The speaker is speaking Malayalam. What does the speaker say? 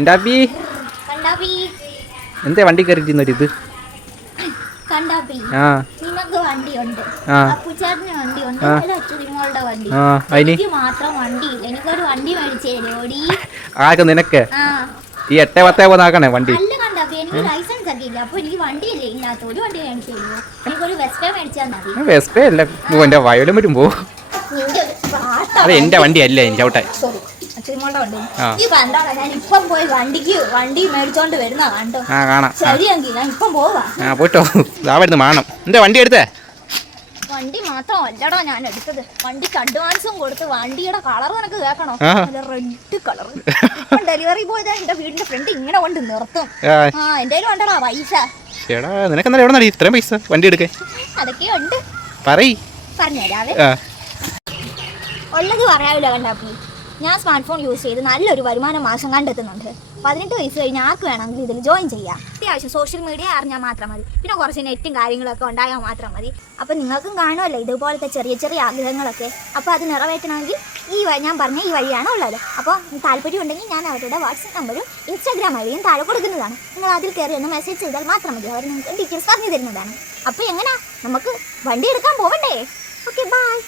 ചിണ്ടാപ്പി എന്തേ വണ്ടി കയറിയിരുന്നൊരിത് കണ്ടാപ്പി. ആ. നിനക്ക് വണ്ടിയുണ്ട്. ആ. അപ്പുച്ചേട്ടന് വണ്ടിയുണ്ട്. ആ. അല്ല അച്ഛനിമോളുടെ വണ്ടി. ആ അതിന് എനിക്ക് മാത്രം വണ്ടിയില്ല. എനിക്കൊരു വണ്ടി മേടിച്ചേ ഓടി ആകെ നിനക്ക്? ഈ എട്ടേ പത്തേ പോന്നാക്കണേ വണ്ടി. ഒരു വെസ്പേ അല്ല. എന്റെ വയലും വരുമ്പോ ഒരു. അത് എന്റെ വണ്ടി. അല്ലേ എന്റെ ഔട്ടെ വണ്ടി ആ. ഈ കണ്ടാടാ ഞാൻ ഇപ്പം പോയി വണ്ടിക്ക് വണ്ടി മേടിച്ചോണ്ട് വരുന്ന കണ്ടോ? ആ കാണാം. ശരിയെങ്കിൽ ഞാൻ ഇപ്പം പോവാ. ആ പോയിട്ടോ. ഇതാ വരുന്നു മാണം. എന്താ വണ്ടി എടുത്തേ? വണ്ടി മാത്രം അല്ലടാ ഞാൻ എടുത്തത്. വണ്ടിക്ക് അഡ്വാൻസും കൊടുത്ത് വണ്ടിയുടെ കളർ നിനക്ക് കേൾക്കണോ? റെഡ് കളർ ഡെലിവറി ബോയ് എന്റെ വീടിന്റെ ഫ്രണ്ട് ഇങ്ങനെ കൊണ്ട് നിർത്തും. ആ. എന്റെ ഉണ്ടടാ പൈസ. ചേടാ നിനക്കെന്താ എവിടെ നടി ഇത്രയും പൈസ. വണ്ടി എടുക്കേ. അതൊക്കെ ഉണ്ട്. പറയ്. പറഞ്ഞുതരാവേ. ഉള്ളത് പറയാവില്ല കണ്ടാപ്പി ഞാൻ സ്മാർട്ട് ഫോൺ യൂസ് ചെയ്ത് നല്ലൊരു വരുമാനം മാസം കണ്ടെത്തുന്നുണ്ട്. പതിനെട്ട് വയസ്സ് കഴിഞ്ഞാൽ ആർക്ക് വേണമെങ്കിലും ഇതിൽ ജോയിൻ ചെയ്യാം. അത്യാവശ്യം സോഷ്യൽ മീഡിയ അറിഞ്ഞാൽ മാത്രം മതി. പിന്നെ കുറച്ച് നെറ്റും കാര്യങ്ങളൊക്കെ ഉണ്ടായാൽ മാത്രം മതി. അപ്പം നിങ്ങൾക്കും കാണുമല്ലോ ഇതുപോലത്തെ ചെറിയ ചെറിയ ആഗ്രഹങ്ങളൊക്കെ. അപ്പോൾ അത് നിറവേറ്റണമെങ്കിൽ ഈ ഞാൻ പറഞ്ഞ ഈ വഴിയാണ് ഉള്ളത്. അപ്പോൾ താല്പര്യം ഉണ്ടെങ്കിൽ ഞാൻ അവരുടെ വാട്സപ്പ് നമ്പറും ഇൻസ്റ്റാഗ്രാം ഐഡിയും താഴെ കൊടുക്കുന്നതാണ്. നിങ്ങൾ അതിൽ കയറി ഒന്ന് മെസ്സേജ് ചെയ്താൽ മാത്രം മതി. അവർ നിങ്ങൾക്ക് ഡീറ്റെയിൽസ് പറഞ്ഞു തരുന്നതാണ്. അപ്പോൾ എങ്ങനെയാ നമുക്ക് വണ്ടി എടുക്കാൻ പോകണ്ടേ ഓക്കെ ബൈ